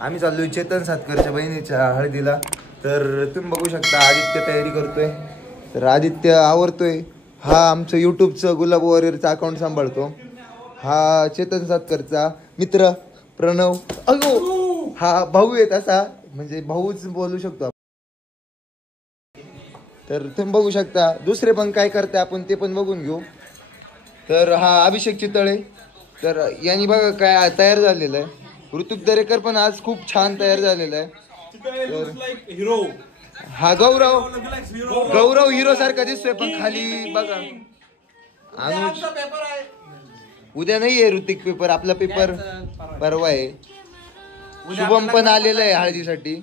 आम्ही चाललोय चेतन सातकरच्या बहिणीच्या हळदीला. तर तुम्ही बघू शकता आदित्य तयारी करतोय. तर आदित्य आवरतोय. हा आमचं यूट्यूबचं गुलाब वॉरियरचं अकाउंट सांभाळतो. हा चेतन सातकरचा मित्र प्रणव. अगो हा भाऊ आहे तसा, म्हणजे भाऊच बोलू शकतो. तर तुम्ही बघू शकता दुसरे पण काय करते आपण ते पण बघून घेऊ. तर हा अभिषेक चितळे. तर यांनी बघा काय तयार झालेलं आहे. ऋतुक दरेकर पण आज खूप छान तयार झालेला आहे. हा गौरव हिरो सारखा दिसतोय, पण खाली बघा अनुज. उद्या नाहीये ऋतिक पेपर, आपला पेपर परवा आहे. शुभम पण आलेला आहे हळदीसाठी.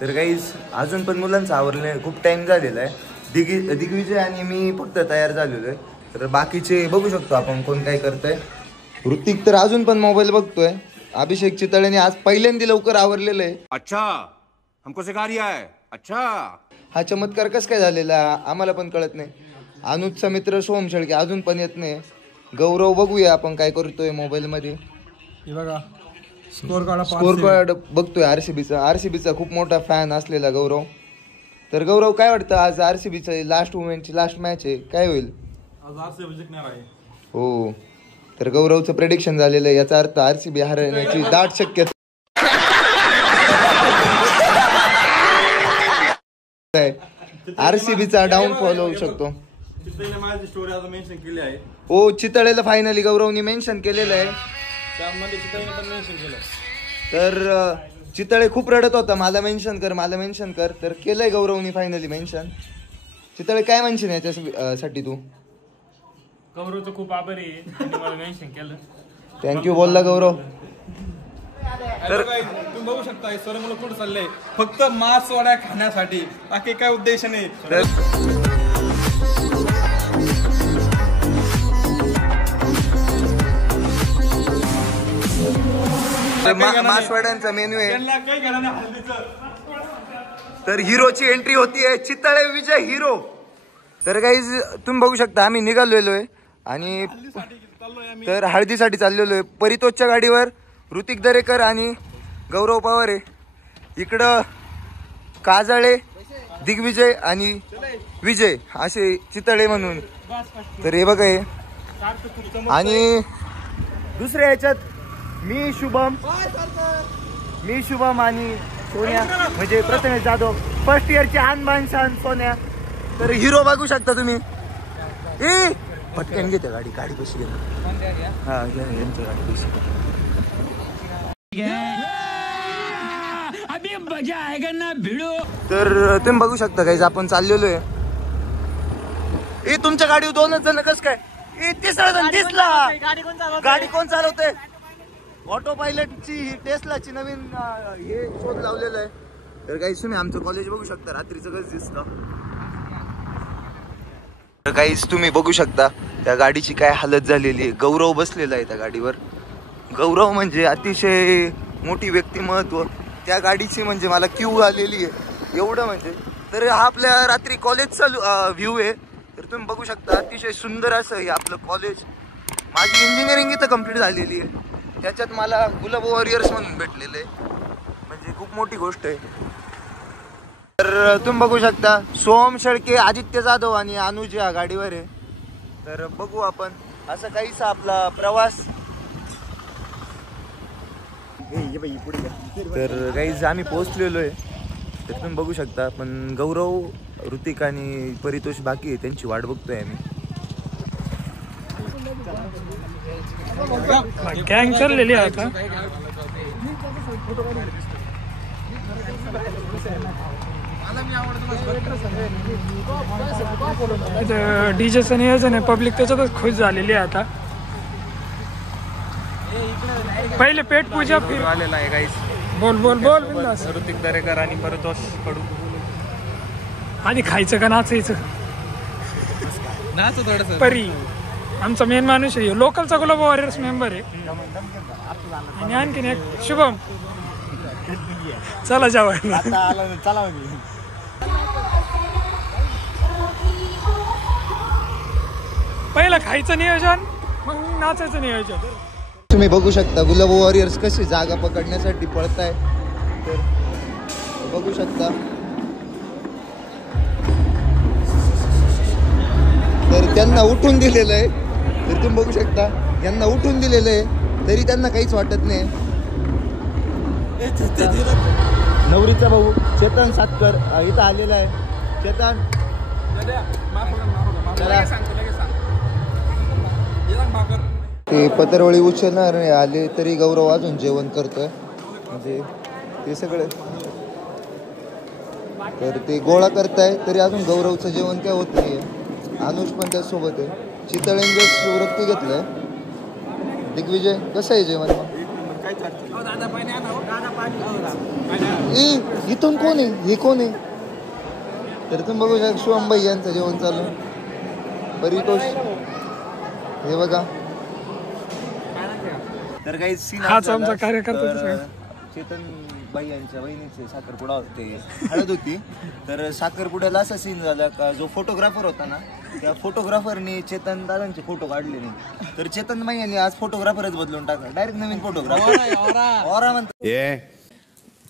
तर गाईज अजून पण मुलांचं आवरलं खूप टाइम झालेला आहे. दिग्विजय आणि मी फक्त तयार झालेलो आहे. तर बाकीचे बघू शकतो आपण कोण काय करतंय. ऋतिक तर अजून पण मोबाईल बघतोय. अभिषेक चितळेने आज पहिल्यांदा लवकर आवरलेलं आहे. अच्छा हमको सिखा रिया है. अच्छा हा चमत्कार कस काय झालेला आम्हाला पण कळत नाही. अनुजचा मित्र सोहम शेळके अजून पण येत नाही. गौरव बघूया आपण काय करतोय मोबाईल मध्ये. बघा स्कोर कार्ड बघतोय आरसीबीचा खूप मोठा फॅन असलेला गौरव. तर गौरव काय वाटतं आज आरसीबीचा लास्ट मुमेंटची लास्ट मॅच आहे, काय होईल? आज आरसीबी जिंकणार आहे. हो, तर गौरवचं प्रेडिक्शन झालेलं आहे. याचा अर्थ आरसीबी हरण्याची दाट शक्यता आहे. आरसीबीचा डाऊनफॉल होऊ शकतो. स्टोरी आज मेन्शन केली आहे. हो, चितळेला फायनली गौरवनी मेन्शन केलेलं आहे. तर चितळे खूप रडत होता, मला मेन्शन कर. तर केलंय गौरवनी फायनली मेन्शन. चितळे काय म्हणशील याच्यासाठी तू? गौरवचं खूप आभारी आहे, मला मेन्शन केलं. थँक्यू बोलला गौरव. तर तुम्ही बघू शकता सर मला कुठं चाललंय, फक्त मांस वड्या खाण्यासाठी, बाकी काय उद्देश नाही. मासवाड्यांचा मेन्यू आहे. तर हिरोची एंट्री होतीये, चितळे विजय हिरो. तर गाईज तुम्ही बघू शकता आम्ही निघालेलो आहे आणि तर हळदीसाठी चाललेलो आहे. परितोषच्या गाडीवर ऋतिक दरेकर आणि गौरव पवार आहे. इकडं काजळे, दिग्विजय आणि विजय असे चितळे म्हणून. तर हे बघा हे. आणि दुसऱ्या ह्याच्यात मी शुभम आणि सोन्या, म्हणजे प्रथमेश जाधव फर्स्ट इयरची आणबान शान सोन्या. तर हिरो बघू शकता तुम्ही. ए पटकन घेते गाडी कशी घे. हा घ्या यांची गाडी कशी. तर तुम्ही बघू शकता गाईज आपण चाललेलो आहे. ए तुमच्या गाडीवर 2च जण कस काय? ए तिसरा जण दिसला. गाडी कोण चालवते? ऑटो पायलटची टेस्लाची नवीन हे शोध लावलेलं आहे. तर गाईज तुम्ही आमचं कॉलेज बघू शकता, रात्रीचं कसं दिसतं. तर गाईज तुम्ही बघू शकता त्या गाडीची काय हालत झालेली आहे. गौरव बसलेला आहे त्या गाडीवर. गौरव म्हणजे अतिशय मोठी व्यक्तिमत्व. त्या गाडीची म्हणजे मला क्यू आलेली आहे एवढं म्हणजे. तर हा आपल्या रात्री कॉलेजचा व्ह्यू आहे. तर तुम्ही बघू शकता अतिशय सुंदर असं हे आपलं कॉलेज. माझी इंजिनिअरिंग इथं कम्प्लीट झालेली आहे. त्याच्यात मला गुलाब वॉरियर्स म्हणून भेटलेलं आहे, म्हणजे खूप मोठी गोष्ट आहे. तर तुम्ही बघू शकता सोहम शेळके, आदित्य जाधव आणि अनुज या गाडीवर आहे. तर बघू आपण असं काहीसा आपला प्रवास. तर गाईज आम्ही पोहोचलेलो आहे. तर तुम्ही बघू शकता. पण गौरव, ऋतिक आणि परितोष बाकी आहे, त्यांची वाट बघतोय आम्ही. गँग चाललेली आहे आता. डीजेचं नियोजन आहे, पब्लिक त्याच्यातच खुश झालेली आहे आता. पहिले पेट पूजा फिर आलेला आहे गाईज. बोल ऋतिक दरेकर आणि परितोष कडू. आधी खायचं का नाचायचं? नाच थोडस. परी आमचा मेन माणूस आहे, लोकलचा गुलाब वॉरियर्स मेंबर आहे. आणि आणखीन एक शुभम. चला जेवायला. पहिलं खायचं नियोजन, मग नाचायचं नियोजन. तुम्ही बघू शकता गुलाब वॉरियर्स कशी जागा पकडण्यासाठी पळताय. तर बघू शकता. तर त्यांना उठून दिलेलं आहे. तर तुम्ही बघू शकता यांना उठून दिलेलं आहे तरी त्यांना काहीच वाटत नाही. नवरीचा भाऊ चेतन सातकर इथं आलेला आहे. चेतन ते पत्रवळी उचलणार आले तरी गौरव अजून जेवण करतोय. म्हणजे ते सगळं तर ते गोळा करताय तरी अजून गौरवचं जेवण काय होत नाहीये. अनुष पण त्यासोबत आहे. चितळेंजस वृत्ती घेतलंय. दिग्विजय कसं आहे जेवण? इथून कोण आहे? हे कोण आहे? तर तुम्ही बघू शकता शिवमबाई यांचं जेवण चालू. परितोष हे बघा. तर काही सीन आमचा कार्यकर्ता चेतन बाई यांच्या बहिणीचे साखरपुडा होते हळद होती. तर साखरपुड्याला असा सीन झाला का जो फोटोग्राफर होता ना त्या फोटोग्राफरनी चेतन दादांचे फोटो काढले नाही. तर चेतन बाई यांनी आज फोटोग्राफरच बदलून टाकला. डायरेक्ट नवीन फोटोग्राफर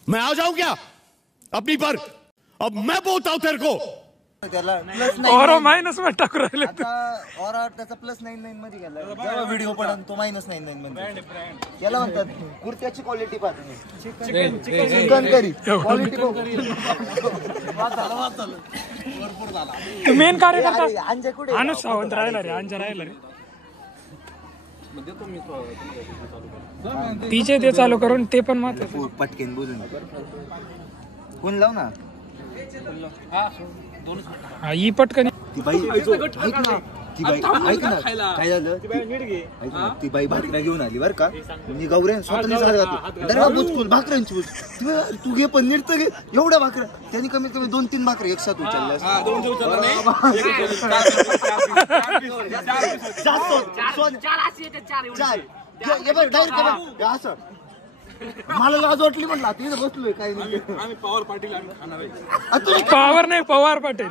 मैं आ जाऊं क्या अपनी पर? अब मैं बोलता हूं तेरे को. त्याला और मायनस मध्ये टाकू राहिले. आता त्याचा +99 मध्ये गेला. जेव्हा व्हिडिओ पडन तो -99 मध्ये. याला म्हणतात कुर्त्याची क्वालिटी पाहतो. चिकन करी क्वालिटी मेन कार्यकर्ता अनुष सावंत राहिला रे. अंजा राहिला रे. तिचे ते चालू करून ते पण महत्वाचं. पटकेन बोलून कोण लाव ना ही पटकन. ती बाई ऐक ना. ती बाई ऐक ना काय झालं. ऐक ना ती बाई भाकऱ्या घेऊन आली बरं का. मी गौऱ्या स्वतः बुचकून भाकऱ्यांची बुच तू घे पण नीट घे. एवढ्या भाकऱ्या त्यांनी कमीत कमी 2-3 भाकऱ्या एकसाथ उचलल्या. असं मला लाज वाटली म्हणला. तिथे बसलोय काय नाही. पवार नाही पवार पाटील.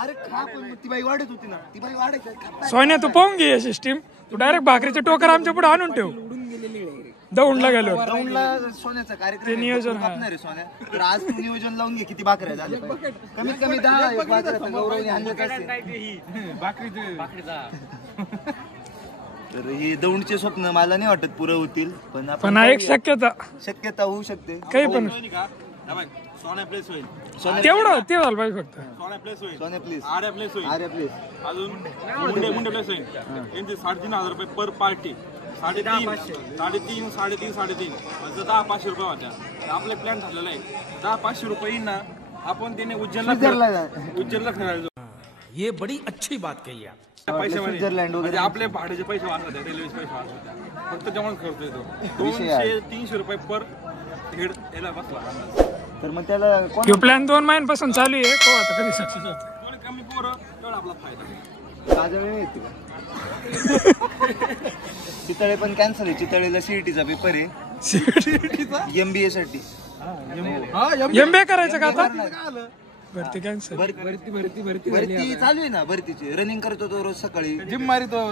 अरे खा पण ती बाई वाढत होती ना. ती बाई वाढायची. सोन्या तू पाहून घे सिस्टीम. तू डायरेक्ट भाकरीचे टोकर आमच्या पुढे आणून ठेव. दौंडला गेलो. दौंडला सोन्याचा कार्यक्रम नियोजन कापणार आहे सोन्या. तर आज तू नियोजन लावून घे किती भाकऱ्या झाल्या. कमीत कमी 10 भाकऱ्या गौरवने आणल्याच असतील. तर ही दौंडचे स्वप्न मला नाही वाटत पुरं होतील. पण एक शक्यता होऊ शकते. काही पण सोन्या प्लेस होईल. तेवढं ते झालं पाहिजे फक्त. सोन्या प्लेस होईल. सोन्या प्लीज. आर्या प्लेस होईल. आर्या प्लीज. अजून मुंडे प्लेस होईल. यांचे 3,500 रुपये पर पार्टी. 3,500 साडेतीन 10-500 रुपये होत्या. आपले प्लॅन झालेला आहे 10-500 रुपये ना आपण त्याने उज्जैनला फिरायला. ये बड़ी अच्छी बात कही आप. स्वित्झर्लंड वगैरे आपले भाड्याचे पैसे वाचतात. रेल्वेचे पैसे वाचतात. फक्त जेवण खर्च येतो 200-300 रुपये पर हेड याला बसला. तर मग त्याला प्लॅन 2 महिन्यांपासून चालू आहे. हो आता कधी सक्सेस होतं. जेवढे कमी पोरं तेवढा आपला फायदा. माझ्या वेळ येते का. चितळे पण कॅन्सल आहे. चितळेला सीईटीचा पेपर आहे MBA साठी. MBA करायचं का आता. भरती कॅन्सल. भरती चालू आहे ना. भरतीची रनिंग करतो तो रोज सकाळी. जिम मारितो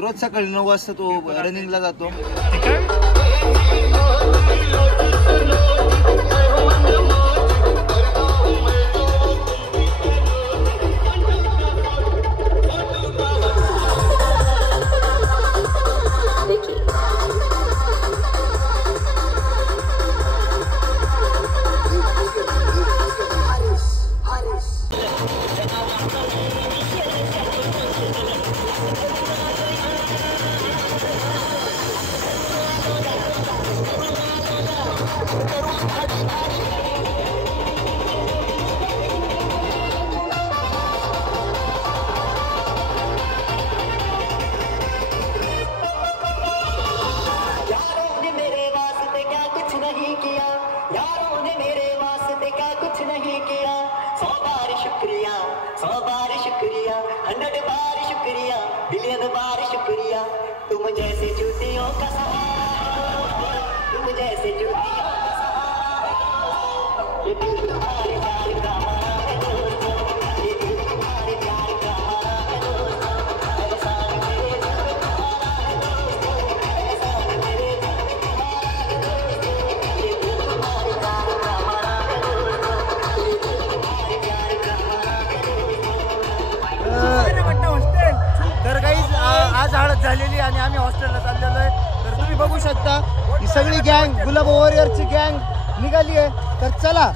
रोज सकाळी 9 वाजता तो रनिंगला जातो. स्टँडला चाललेलो आहे. तर तुम्ही बघू शकता ही सगळी गँग गुलाब वॉरियरची गँग निघाली आहे. तर चला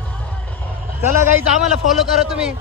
चला गाईज आम्हाला फॉलो करा तुम्ही.